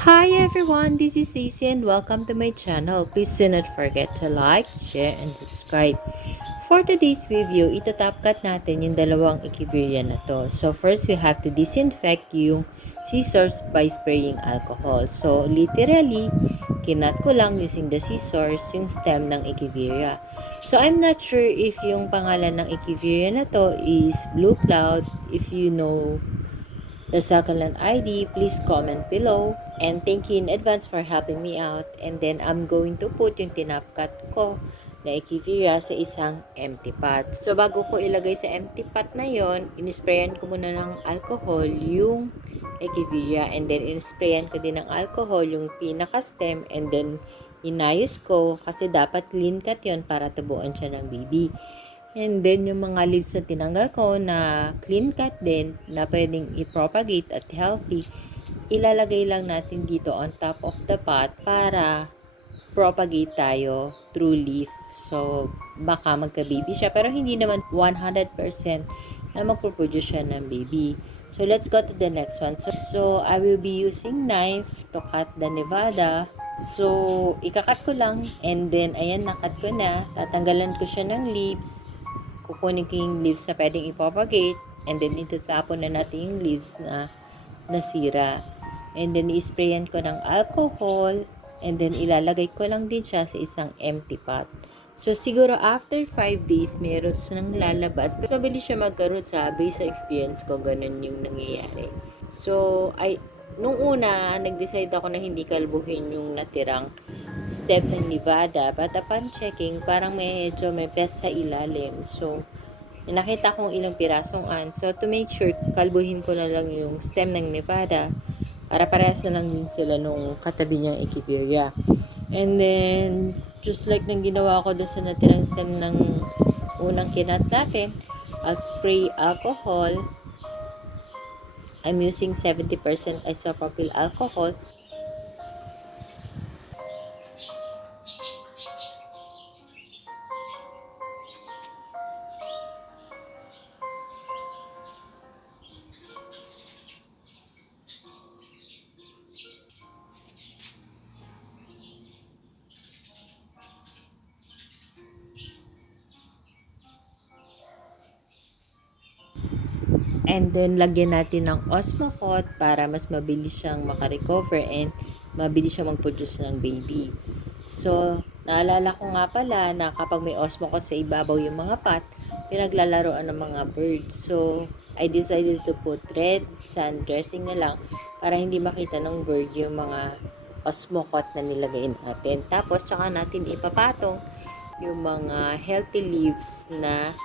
Hi everyone, this is Cece and welcome to my channel. Please do not forget to like, share, and subscribe. For today's video, itatap cut natin yung dalawang echeveria na to. So first, we have to disinfect yung scissors by spraying alcohol. So literally, kinat ko lang using the scissors yung stem ng echeveria. So I'm not sure if yung pangalan ng echeveria na to is Blue Cloud. If you know the succulent ID, please comment below. And thank you in advance for helping me out. And then I'm going to put yung tinapkat ko na echeveria sa isang empty pot. So bago ko ilagay sa empty pot na yon, inisprayan ko muna ng alcohol yung echeveria. And then inisprayan ko din ng alcohol yung pinaka-stem. And then inayos ko kasi dapat clean cut yon para tubuan siya ng baby. And then, yung mga leaves na tinanggal ko na clean cut din, na pwedeng i-propagate at healthy, ilalagay lang natin dito on top of the pot para propagate tayo through leaf. So, baka magka-baby siya, pero hindi naman 100% na magpo-produce siya ng baby. So, let's go to the next one. So, I will be using knife to cut the Nevada. So, ikakat ko lang, and then, ayan, nakat ko na. Tatanggalan ko siya ng leaves. Kukunin ko yung leaves na pwedeng ipropagate, and then itatapon na natin yung leaves na nasira. And then i-sprayan ko ng alcohol, and then ilalagay ko lang din siya sa isang empty pot. So siguro after 5 days, meron nang lalabas. Kasi mabilis siya magkaroon, sabi sa experience ko, ganun yung nangyayari. So, nung una, nag-decide ako na hindi kalbuhin yung natirang step ng Nevada, but upon checking, parang medyo may pest sa ilalim. So, nakita kong ilang pirasong ant. So, to make sure, kalbuhin ko na lang yung stem ng Nevada para parehas na lang din sila nung katabi niyang echeveria. And then, just like nang ginawa ko doon sa natirang stem ng unang kinat natin, I'll spray alcohol. I'm using 70% isopropyl alcohol. And then, lagyan natin ng Osmocote para mas mabilis siyang makarecover and mabilis siyang mag-produce ng baby. So, naalala ko nga pala na kapag may Osmocote sa ibabaw yung mga pot, pinaglalaroan ng mga birds. So, I decided to put red sand dressing na lang para hindi makita ng bird yung mga Osmocote na nilagay natin. Tapos, tsaka natin ipapatong yung mga healthy leaves na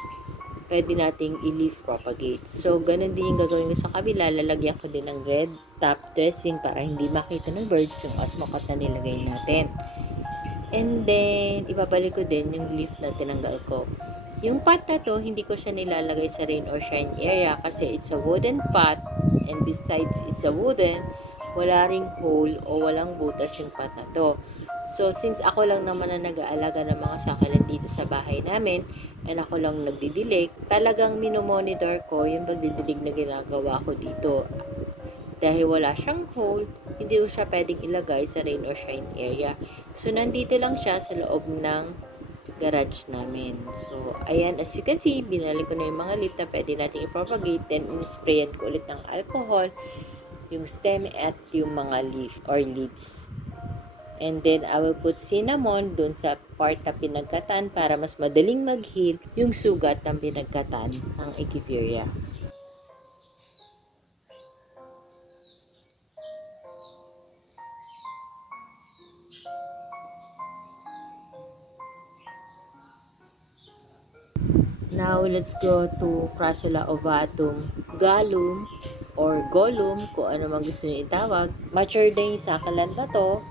pwede nating i-leaf propagate. So, ganun din yung gagawin ko sa kabila. Lalagyan ko din ng red top dressing para hindi makita ng birds yung osmocote na nilagay natin. And then, ibabalik ko din yung leaf na tinanggal ko. Yung pot na to, hindi ko siya nilalagay sa rain or shine area kasi it's a wooden pot, and besides it's a wooden, wala ring hole o walang butas yung pot na to. So, since ako lang naman na nag-aalaga ng mga succulent dito sa bahay namin, and ako lang nagdidilig, talagang minomonitor ko yung pagdidilig na ginagawa ko dito. Dahil wala siyang hole, hindi ko siya pwedeng ilagay sa rain or shine area. So, nandito lang siya sa loob ng garage namin. So, ayan, as you can see, binalik ko na yung mga leaf na pwede natin i-propagate. Then, in-sprayan ko ulit ng alcohol, yung stem at yung mga leaf or leaves. And then, I will put cinnamon dun sa part na pinagkatan para mas madaling mag-heal yung sugat ng pinagkatan ng echeveria. Now, let's go to Crassula ovatum gallum or golum, kung ano man gusto nyo itawag. Mature na yung succulent na to.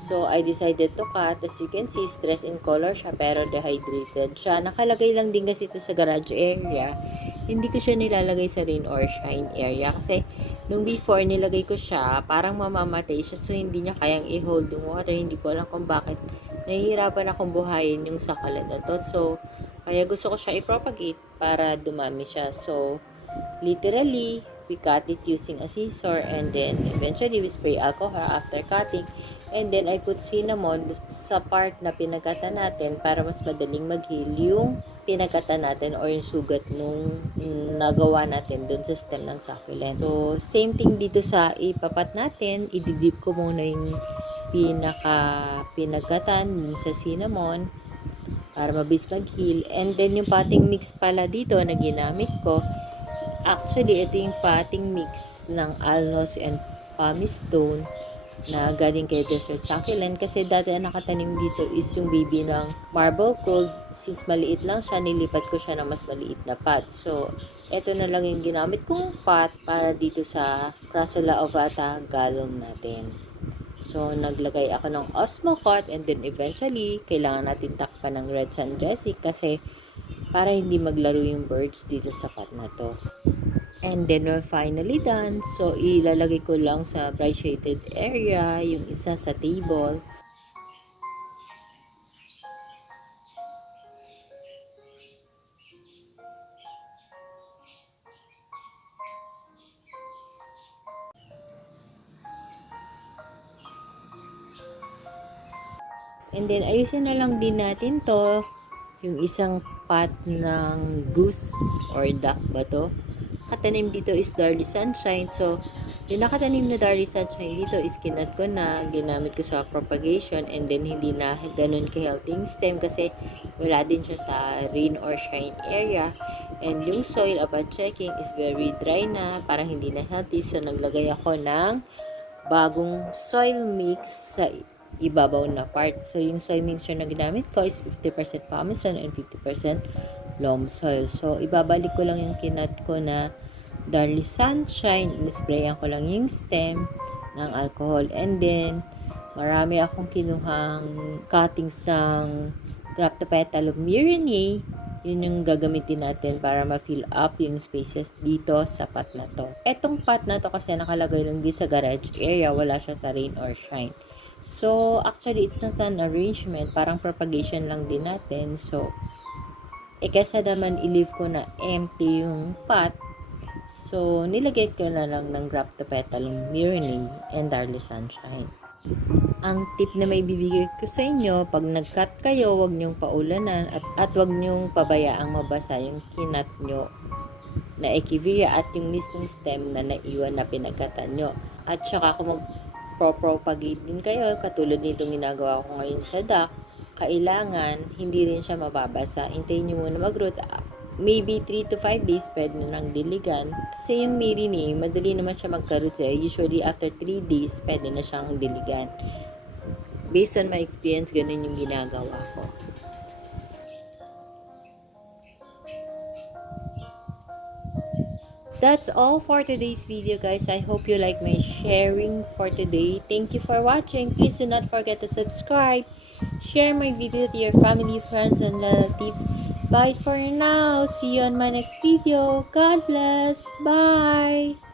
So, I decided to cut. As you can see, stress in color siya pero dehydrated siya. Nakalagay lang din kasi ito sa garage area. Hindi ko siya nilalagay sa rain or shine area kasi nung before nilagay ko siya, parang mamamatay siya so hindi niya kayang i-hold yung water. Hindi ko alam kung bakit nahihirapan akong buhayin yung succulent na to. So, kaya gusto ko siya i-propagate para dumami siya. So, literally, we cut it using a scissor, and then eventually we spray alcohol after cutting, and then I put cinnamon sa part na pinagkatan natin para mas madaling mag-heal yung pinagkatan natin or yung sugat nung nagawa natin dun sa stem ng succulent. So, same thing dito sa ipapat natin, ididip ko muna yung pinagkatan sa cinnamon para mabilis mag-heal. And then, yung potting mix pala dito na ginamit ko, actually, ito yung potting mix ng alnos and pumice stone na galing kay Desert Succulent, kasi dati ang nakatanim dito is yung baby ng marble gold. Since maliit lang siya, nilipat ko siya ng mas maliit na pot. So, ito na lang yung ginamit kong pot para dito sa Crassula ovata gallon natin. So, naglagay ako ng Osmocote, and then eventually, kailangan natin takpan ng red sand dressing kasi para hindi maglaro yung birds dito sa pot na to. And then, we're finally done. So, ilalagay ko lang sa bright shaded area, yung isa sa table. And then, ayusin na lang din natin to, yung isang pot ng goose or duck ba to. Nakatanim dito is Darly Sunshine. So, yung nakatanim na Darly Sunshine dito is kinat ko na, ginamit ko sa propagation, and then hindi na ganun ka-healthy yung stem kasi wala din siya sa rain or shine area. And yung soil upon checking is very dry na, parang hindi na healthy. So, naglagay ako ng bagong soil mix sa ibabaw na part. So, yung soil mixture na ginamit ko is 50% pumice stone and 50% loam soil. So, ibabalik ko lang yung kinat ko na Darly Sunshine. Inisprayan ko lang yung stem ng alcohol. And then, marami akong kinuhang cuttings ng Graptopetalum myrinae. Yun yung gagamitin natin para ma-fill up yung spaces dito sa pot na to. Etong pot na to kasi nakalagay lang din sa garage area. Wala siya sa rain or shine. So, actually, it's not an arrangement. Parang propagation lang din natin. So, kesa naman i-leave ko na empty yung pot, so, nilagay ko na lang ng Graptopetalum myrinae and Darly Sunshine. Ang tip na may bibigay ko sa inyo, pag nag-cut kayo, huwag nyong paulanan at huwag nyong pabayaang mabasa yung kinat nyo na Echeveria at yung mismong stem na naiwan na pinagkatan nyo. At saka kung mag-propagate din kayo, katulad nitong ginagawa ko ngayon sa duck, kailangan hindi rin siya mababasa. Hintayin nyo muna mag-root. Maybe 3 to 5 days pwede nang diligan. Kasi yung myrinae, madali naman siya magka-root. Usually after 3 days, pwede na siyang diligan. Based on my experience, ganun yung ginagawa ko. That's all for today's video, guys. I hope you like my sharing for today. Thank you for watching. Please do not forget to subscribe. Share my video to your family, friends, and relatives. Bye for now. See you on my next video. God bless. Bye.